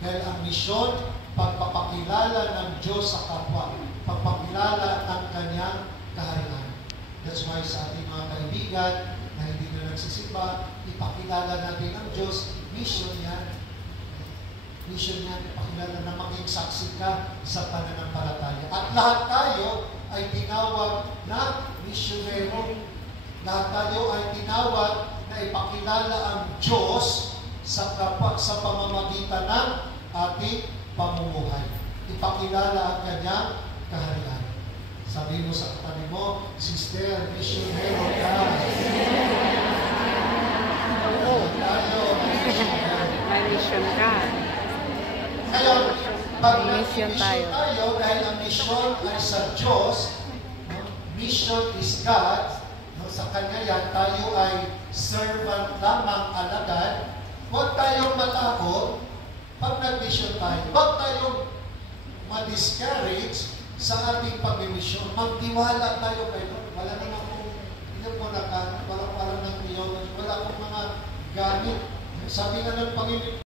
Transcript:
Dahil ang misyon, pagpapakilala ng Diyos sa kapwa, pagpapakilala ng kanyang kaharian. That's why sa ating mga kaibigan na hindi na nagsisimba, ipakilala natin ang Diyos, mission yan. Mission yan, ipakilala na maging saksi ka sa pananampalataya. At lahat tayo ay tinawag na misyonero. Lahat tayo ay tinawag na ipakilala ang Diyos sa pamamagitan ng ating pamumuhay. Ipakilala ang kanyang kaharian. Sabi mo sa katabi mo, Sister, misyonero ka. Tayo, May mission ka. ngayon, pag nag-mission tayo, dahil ang mission ay sa Diyos, mission is God, sa Kanya yan, tayo ay servant lamang, alagad. Huwag tayong matakot pag nag-mission tayo. Huwag tayong ma-discourage sa ating pag-mission. Magtiwala tayo kayo. Wala naman akong, hindi po wala nang theology, wala akong mga gamit. Sabi nga ng Panginoon,